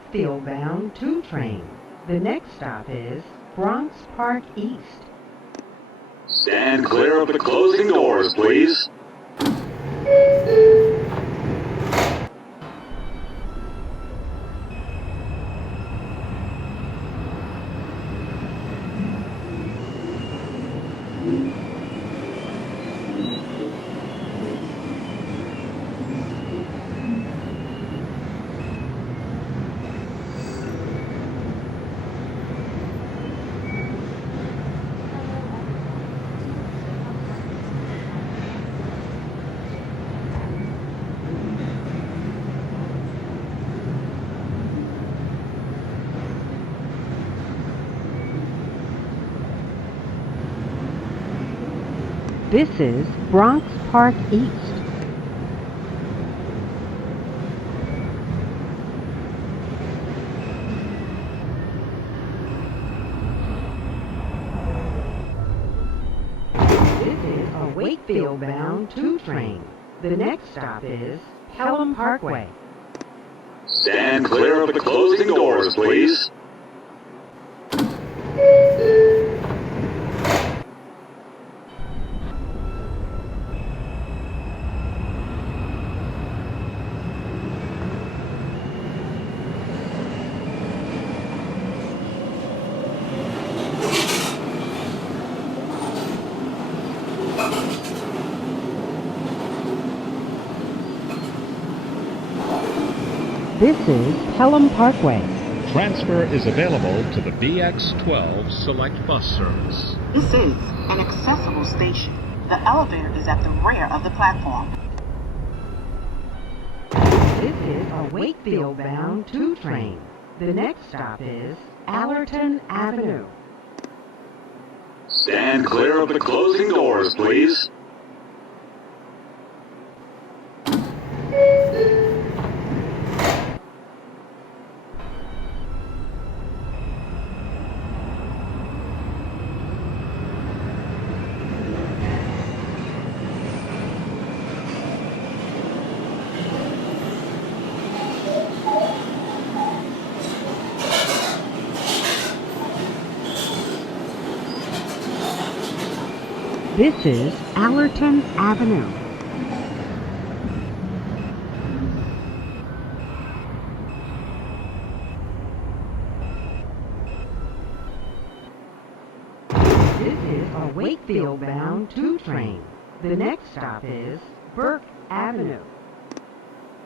Wakefield bound 2 train. The next stop is Bronx Park East. Stand clear of the closing doors, please. This is Bronx Park East. This is a Wakefield bound 2 train. The next stop is Pelham Parkway. Stand clear of the closing doors, please. This is Pelham Parkway. Transfer is available to the BX12 Select Bus Service. This is an accessible station. The elevator is at the rear of the platform. This is a Wakefield bound 2 train. The next stop is Allerton Avenue. Stand clear of the closing doors, please. This is Allerton Avenue. This is a Wakefield bound 2 train. The next stop is Burke Avenue.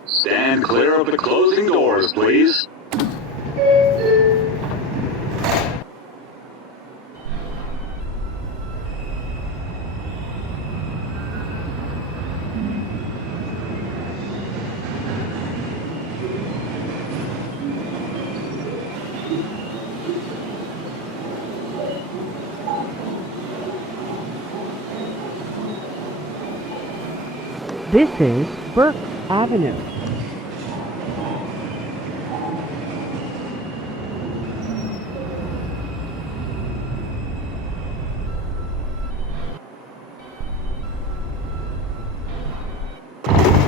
Stand clear of the closing doors, please. This is Burke Avenue.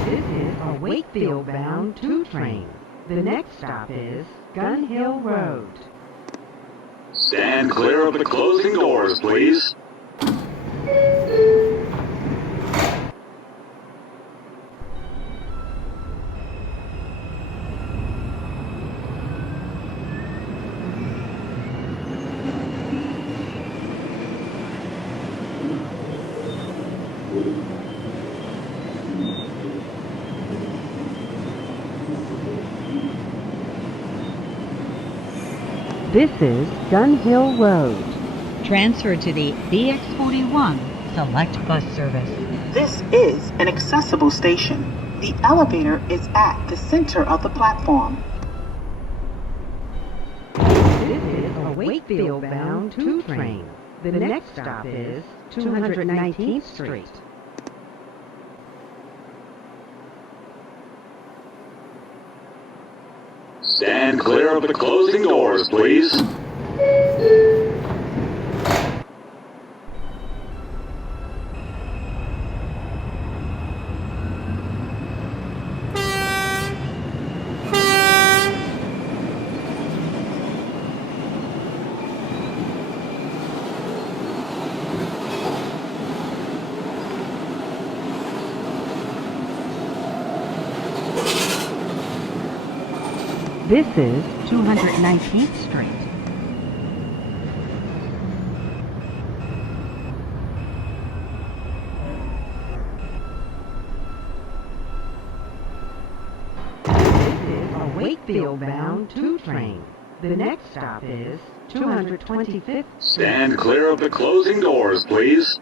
This is a Wakefield bound 2 train. The next stop is Gun Hill Road. Stand clear of the closing doors, please. This is Gun Hill Road. Transfer to the BX41 Select Bus Service. This is an accessible station. The elevator is at the center of the platform. This is a Wakefield bound 2 train. The next stop is 219th Street. Stand clear of the closing doors, please. This is 219th Street. This is a Wakefield-bound 2 train. The next stop is 225th. Stand clear of the closing doors, please.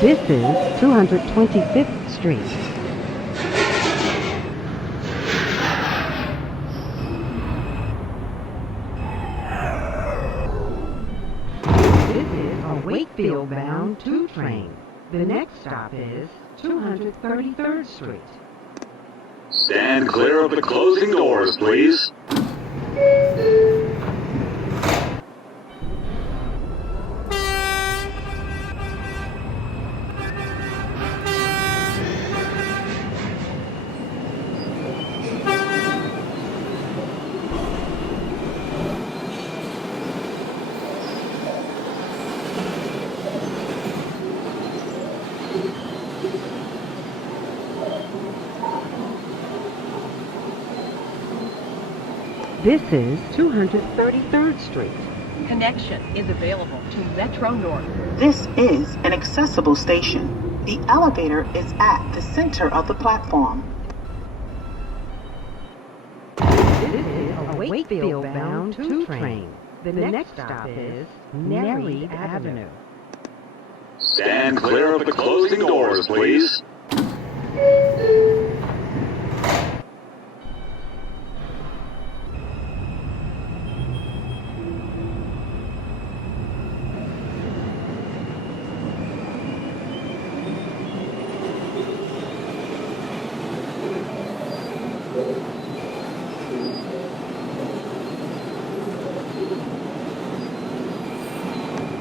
This is 225th Street. This is a Wakefield-bound 2 train. The next stop is 233rd Street. Stand clear of the closing doors, please. This is 233rd Street. Connection is available to Metro North. This is an accessible station. The elevator is at the center of the platform. This is a Wakefield-bound 2 train. The next stop is Nereid Avenue. Stand clear of the closing doors, please.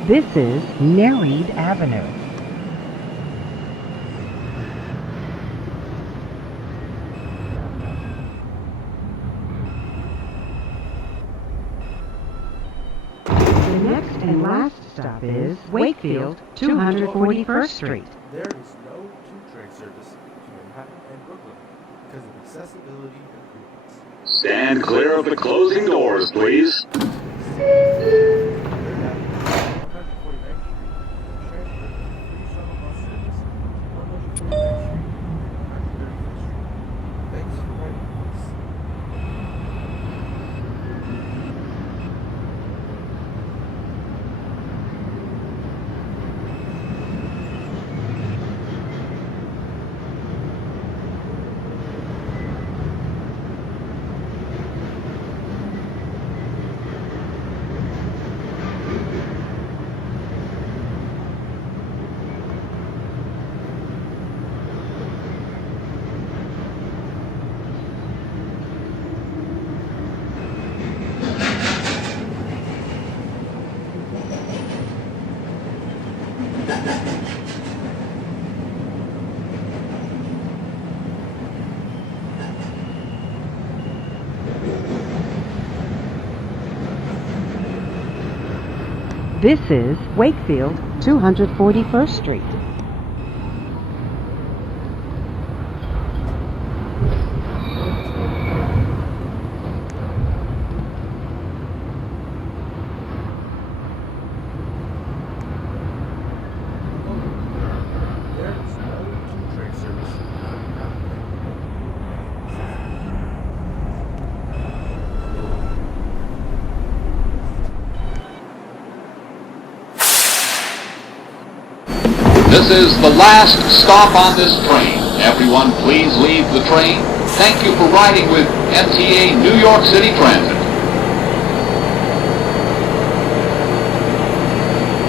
This is Nereid Avenue. The next and last stop is Wakefield, 241st Street. There is no 2-train service to Manhattan and Brooklyn because of accessibility improvements. Stand clear of the closing doors, please. This is Wakefield, 241st Street. There is no 2-train service to Manhattan This is the last stop on this train. Everyone, please leave the train. Thank you for riding with MTA New York City Transit.